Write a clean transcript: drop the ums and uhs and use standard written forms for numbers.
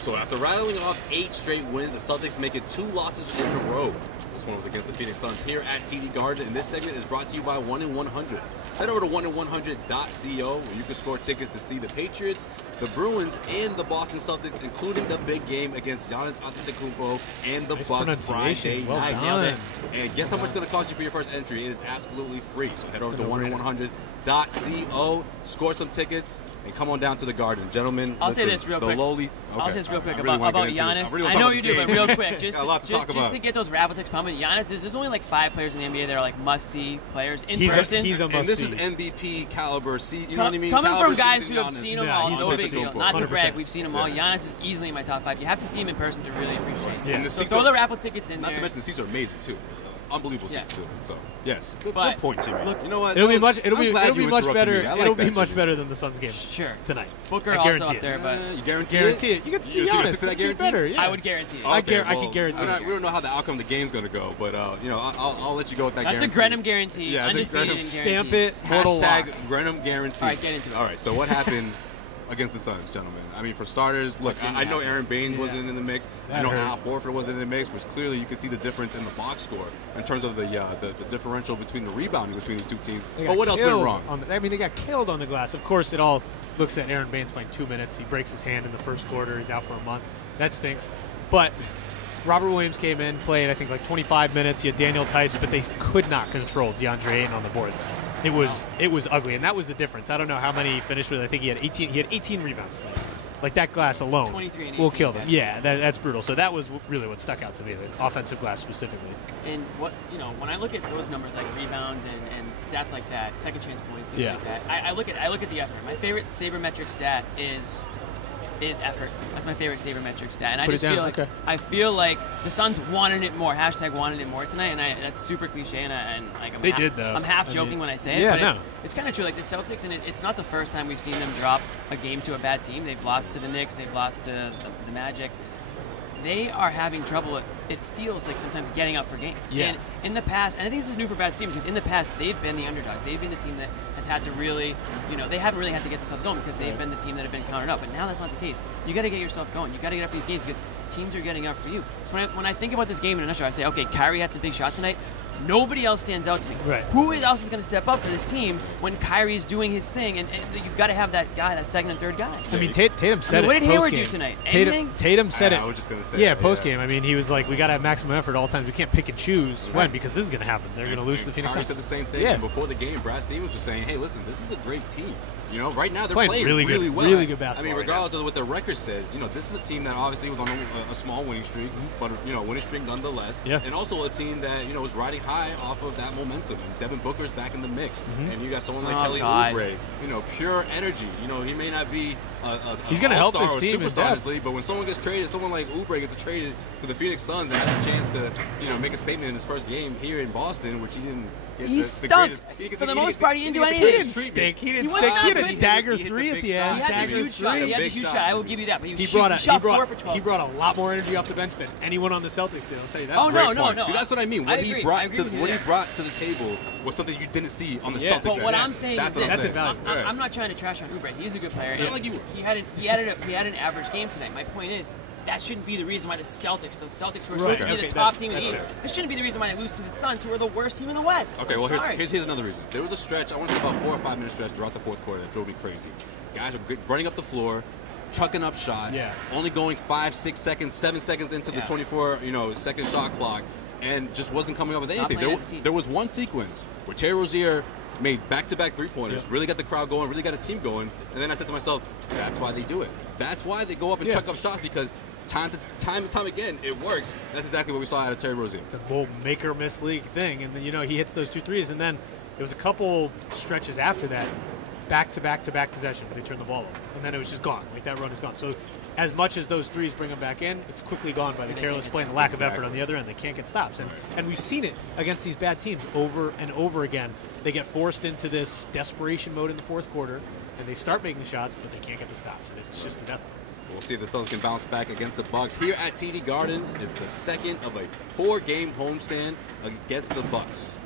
So after rattling off 8 straight wins, the Celtics make it 2 losses in a row. This one was against the Phoenix Suns here at TD Garden, and this segment is brought to you by 1in100. Head over to 1in100.co where you can score tickets to see the Patriots, the Bruins, and the Boston Celtics, including the big game against Giannis Antetokounmpo and the Bucks Friday night. Done. And guess how much it's going to cost you for your first entry? It is absolutely free. So head over to 1in100.co, score some tickets, and come on down to the Garden. Gentlemen, I'll say this real quick. I'll say this real quick about Giannis. I know you do, but real quick, just to get those raffle tickets pumping, Giannis, there's only like 5 players in the NBA that are like must-see players in person. He's a must-see. And this is MVP caliber. You know what I mean? Coming caliber from guys who have Giannis. seen him all, no big deal. Not to 100%. brag, we've seen him all. Giannis is easily in my top 5. You have to see him in person to really appreciate it. And the So seats throw are- the raffle tickets in there. Not to mention the seats are amazing too. Unbelievable seats too. So yes, good But- point, Jimmy. Look, you know what? It'll be I'm much glad you much interrupted better. me. I like It'll be that, much Jimmy. better than the Suns game Sure. tonight. Booker I also guarantee up it. there, but You guarantee It. You can see You Giannis. stick to that It'd be guarantee? better. Yeah. I would guarantee it. I can well, guarantee it. We don't know how the outcome of the game's going to go, but you know, I'll let you go with that. That's guarantee. a Grenham guarantee. Yeah, it's a Undefeated Grenham in stamp guarantees. it. Mortal Hashtag lock. Grenham guarantee. All right, get into it. All right, so what happened against the Suns, gentlemen? I mean, for starters, look, I know Aaron Baines wasn't in the mix. I know Al Horford wasn't in the mix, which clearly you can see the difference in the box score in terms of the differential between the rebounding between these two teams. But what else went wrong? They got killed on the glass. Of course, it all looks at Aaron Baines playing 2 minutes. He breaks his hand in the first quarter. He's out for a month. That stinks. But Robert Williams came in, played, I think, like 25 minutes. You had Daniel Tice, but they could not control DeAndre Ayton on the boards. It was ugly, and that was the difference. I don't know how many he finished with. I think he had 18. He had 18 rebounds. Like that glass alone 23 and 18, will kill them. Yeah, that's brutal. So that was really what stuck out to me, the offensive glass specifically. And when I look at those numbers like rebounds and stats like that, second chance points, things like that, I look at the effort. My favorite sabermetric stat is effort. That's my favorite sabermetric stat. And I feel like the Suns wanted it more. Hashtag wanted it more tonight. And that's super cliche. And I'm half joking when I say it, but it's kind of true. Like the Celtics, and it's not the first time we've seen them drop a game to a bad team. They've lost to the Knicks. They've lost to the Magic. They are having trouble, it feels like, sometimes getting up for games. Yeah. And in the past, and I think this is new for bad teams, because in the past they've been the underdogs. They've been the team that has had to really, they haven't really had to get themselves going because they've been the team that have been counted up. But now that's not the case. You got to get yourself going. You got to get up for these games because teams are getting up for you. So when I think about this game in a nutshell, I say, okay, Kyrie had some big shots tonight. Nobody else stands out to me. Right. Who else is going to step up for this team when Kyrie's doing his thing? And you've got to have that guy, that second and third guy. I mean, Tatum said what it did Hayward post-game. do tonight? Tatum said it. I was just going to say post-game. I mean, he was like, we got to have maximum effort at all times. We can't pick and choose when, because this is going to happen. They're going to lose to the Phoenix Kyrie Suns. said the same thing. And before the game, Brad Stevens was saying, hey, listen, this is a great team. Right now they're playing really well. Really good basketball. I mean, regardless of what their record says, this is a team that obviously was on a small winning streak, but winning streak nonetheless. Yeah. And also a team that was riding high off of that momentum. And Devin Booker's back in the mix, and you got someone like Kelly Oubre, pure energy. He may not be he's going to help this team superstar in this league, but when someone gets traded, someone like Oubre gets traded to the Phoenix Suns and has a chance to make a statement in his first game here in Boston, which he didn't. He stunk. For the most part, he didn't do anything. He didn't stink. He had a dagger three at the end. He had a huge shot. He had a huge shot. I will give you that. But he shot 4 for 12. He brought a lot more energy off the bench than anyone on the Celtics did. I'll tell you that. Oh, no. See, that's what I mean. What he brought to the table was something you didn't see on the Celtics. But what I'm saying is that's invaluable. I'm not trying to trash on Oubre. He's a good player. Sound like you were. He had an average game tonight. My point is, that shouldn't be the reason why the Celtics who are supposed to be the top team in the East, this shouldn't be the reason why they lose to the Suns, who are the worst team in the West. Okay, well, here's another reason. There was a stretch, I want to say about 4 or 5 minute stretch throughout the fourth quarter that drove me crazy. Guys were running up the floor, chucking up shots, only going 5, 6 seconds, 7 seconds into the 24 second shot clock, and just wasn't coming up with anything. There was one sequence where Terry Rozier made back-to-back three-pointers, really got the crowd going, really got his team going, and then I said to myself, that's why they do it. That's why they go up and chuck up shots, because time and time again, it works. That's exactly what we saw out of Terry Rozier. The whole make-or-miss league thing, and then he hits those 2 threes, and then there was a couple stretches after that, back-to-back possessions, they turned the ball over, and then it was just gone. Like, that run is gone. So as much as those threes bring them back in, it's quickly gone by the careless play and the lack of effort on the other end. They can't get stops. And we've seen it against these bad teams over and over again. They get forced into this desperation mode in the fourth quarter, and they start making shots, but they can't get the stops. And it's just the death. We'll see if the Celtics can bounce back against the Bucks. Here at TD Garden is the second of a 4-game homestand against the Bucks.